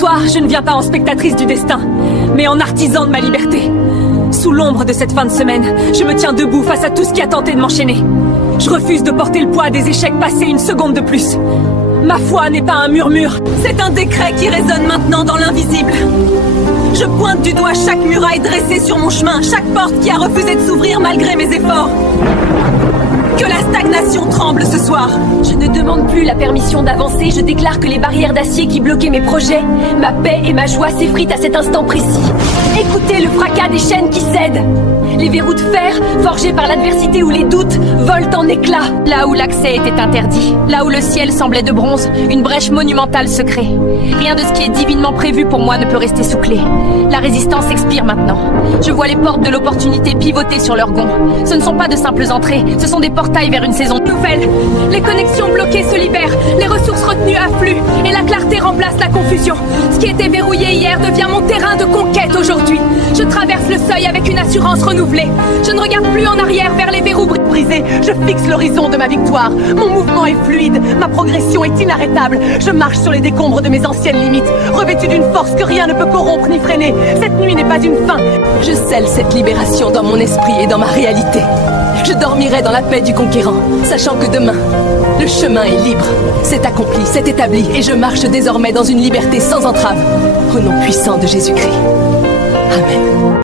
soir, je ne viens pas en spectatrice du destin, mais en artisan de ma liberté. Sous l'ombre de cette fin de semaine, je me tiens debout face à tout ce qui a tenté de m'enchaîner. Je refuse de porter le poids des échecs passés une seconde de plus. Ma foi n'est pas un murmure, c'est un décret qui résonne maintenant dans l'invisible. Je pointe du doigt chaque muraille dressée sur mon chemin, chaque porte qui a refusé de s'ouvrir malgré mes efforts. Que la stagnation tremble ce soir. Je ne demande plus la permission d'avancer, je déclare que les barrières d'acier qui bloquaient mes projets, ma paix et ma joie s'effritent à cet instant précis. Écoutez le fracas des chaînes qui cèdent. Les verrous de fer, forgés par l'adversité ou les doutes, volent en éclats. Là où l'accès était interdit, là où le ciel semblait de bronze, une brèche monumentale se crée. Rien de ce qui est divinement prévu pour moi ne peut rester sous clé. La résistance expire maintenant. Je vois les portes de l'opportunité pivoter sur leurs gonds. Ce ne sont pas de simples entrées, ce sont des portails vers une saison nouvelle. Les connexions bloquées se libèrent, les ressources retenues affluent, et la clarté remplace la confusion. Ce qui était verrouillé hier devient mon terrain de conquête aujourd'hui. Je traverse le seuil avec une assurance renouvelée. Je ne regarde plus en arrière vers les verrous brisés. Je fixe l'horizon de ma victoire. Mon mouvement est fluide, ma progression est inarrêtable. Je marche sur les décombres de mes anciennes limites, revêtu d'une force que rien ne peut corrompre ni freiner. Cette nuit n'est pas une fin. Je scelle cette libération dans mon esprit et dans ma réalité. Je dormirai dans la paix du conquérant, sachant que demain, le chemin est libre. C'est accompli, c'est établi, et je marche désormais dans une liberté sans entrave. Au nom puissant de Jésus-Christ. Amen.